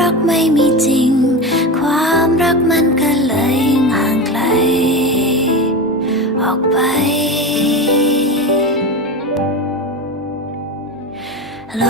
รักไม่มีจริง ความรักมันก็เลยห่างไกล ออกไป โล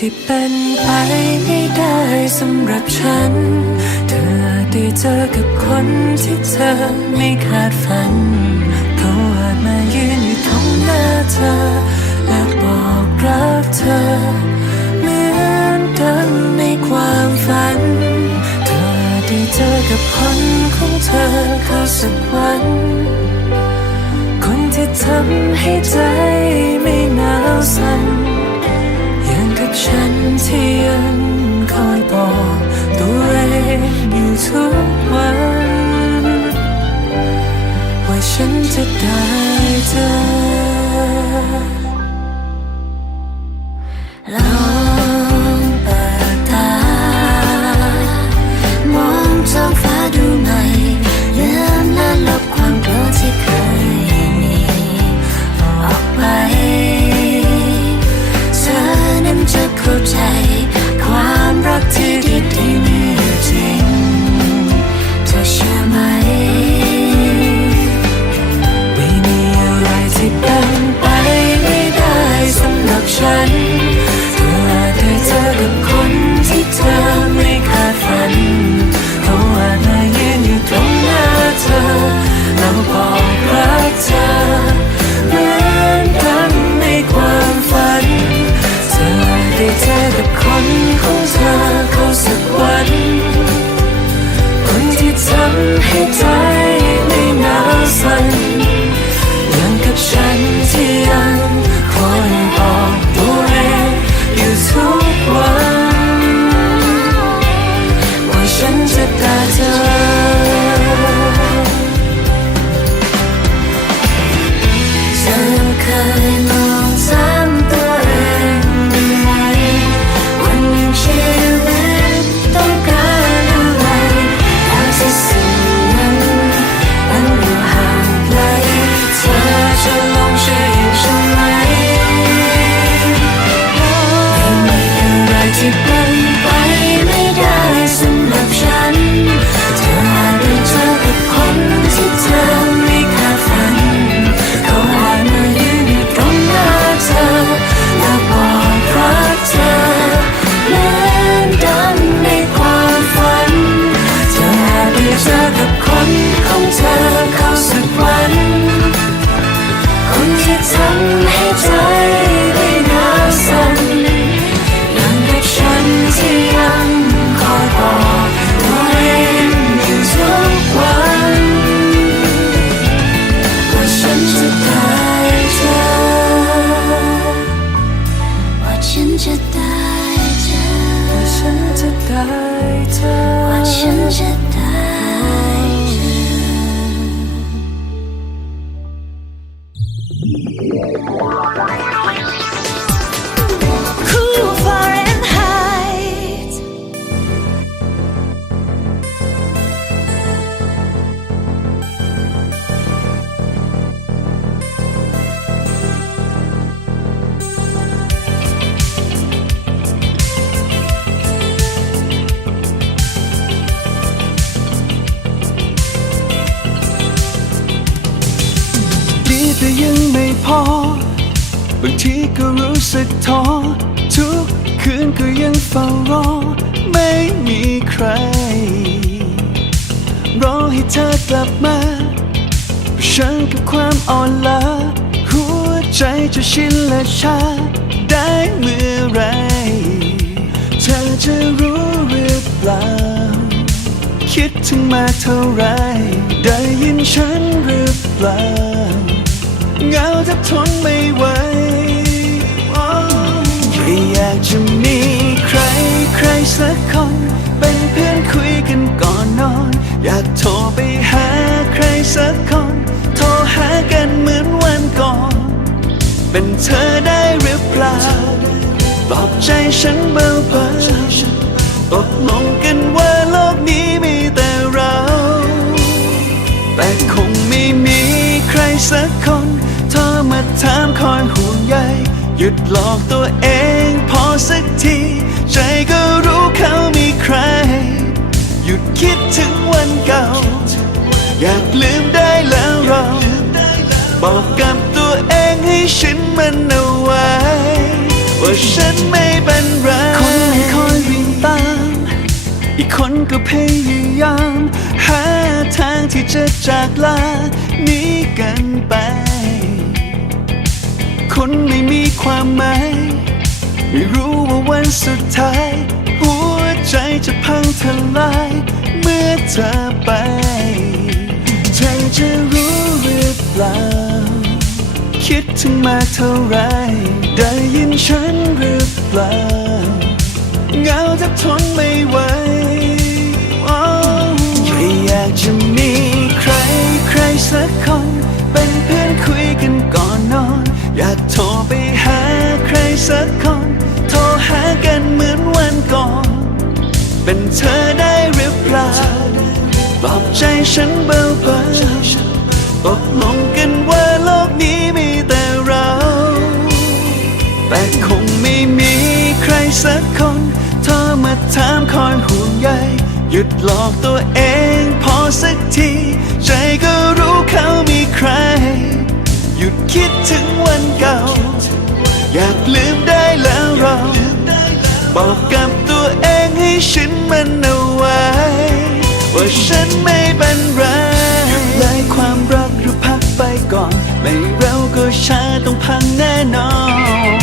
ที่เป็นไปไม่ได้สำหรับฉัน เธอได้เจอกับคนที่เธอไม่คาดฝัน เขาอาจมายืนอยู่ตรงหน้าเธอ และบอกรักเธอ เหมือนเดิมในความฝัน เธอได้เจอกับคนของเธอเขาสักวัน คนที่ทำให้ใจ จะได้เจอ ยังไม่พอ บางทีก็รู้สึกท้อ ทุกคืนก็ยังเฝ้ารอ ไม่มีใคร รอให้เธอกลับมาเผชิกับความอ่อนล้า หัวใจจะชินและชา ได้เมื่อไร เธอจะรู้หรือเปล่า คิดถึงมาเท่าไร ได้ยินฉันหรือเปล่า เงาจะทนไม่ไหวแค่อยากจะมีใครใครสักคน เป็นเพื่อนคุยกันก่อนนอน อยากโทรไปหาใครสักคน โทรหากันเหมือนวันก่อน เป็นเธอได้หรือเปล่าบอกใจฉันเบาๆตกลงกัน ยุดหลอกตัวเองพอสักที ใจก็รู้เขามีใคร หยุดคิดถึงวันเก่า อยากลืมได้แล้วเรา บอกกับตัวเองให้ฉันมันเอาไว้ ว่าฉันไม่เป็นไรคนหนึ่งคอยวิ่งตาม อีกคนก็พยายาม หาทางที่จะจากลาหนีกันไป คนไม่มีความหมายไม่รู้ว่าวันสุดท้าย หัวใจจะพังทลาย เมื่อเธอไปเธอจะรู้หรือเปล่า คิดถึงมาเท่าไร ได้ยินฉัน เป็นเธอได้หรือเปล่าปลอบใจฉันเบาๆตกลงกันว่าโลกนี้มีแต่เรา แต่คงไม่มีใครสักคนโทรมาถามคอยห่วงใยหยุดหลอกตัวเองพอสักที ใจก็รู้เขามีใคร หยุดคิดถึงวันเก่า อยากลืมได้แล้วเรา บอกกับตัวเองให้ฉันมันเอาไว้ ว่าฉันไม่เป็นไรหยุดเลยความรักหรือพักไปก่อน ไม่เร็วก็ช้าต้องพังแน่นอน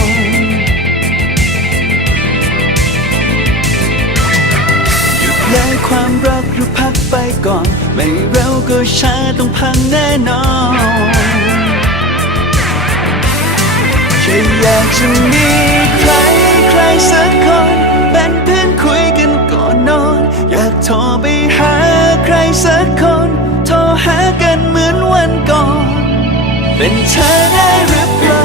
หยุดเลยความรักหรือพักไปก่อน ไม่เร็วก็ช้าต้องพังแน่นอนแค่อยากจะมีใครใครสัก เธอได้หรือเปล่า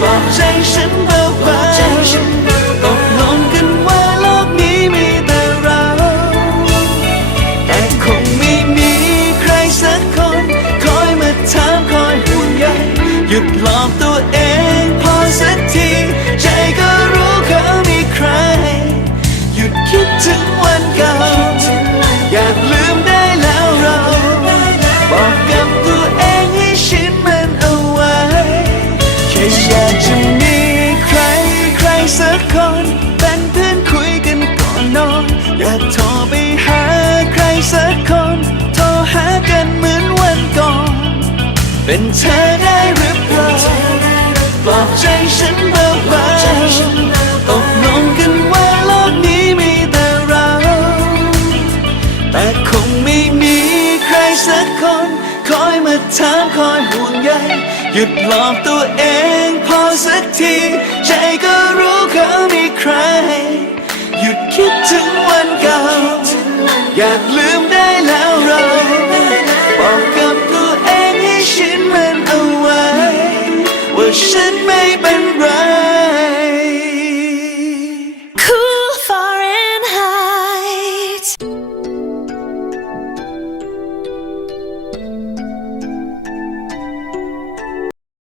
บอกใจฉัน อยากโทรไปหาใครสักคน โทรหากันเหมือนวันก่อน เป็นเธอได้หรือเปล่าปลอบใจฉันเบาๆตกลงกันว่าโลกนี้มีแต่เรา แต่คงไม่มีใครสักคน คอยมาถามคอยห่วงใยหยุดหลอกตัวเองพอสักที ใจก็รู้เขามีใคร หยุดคิดถึงวันเก่า อยากลืมได้แล้วเรา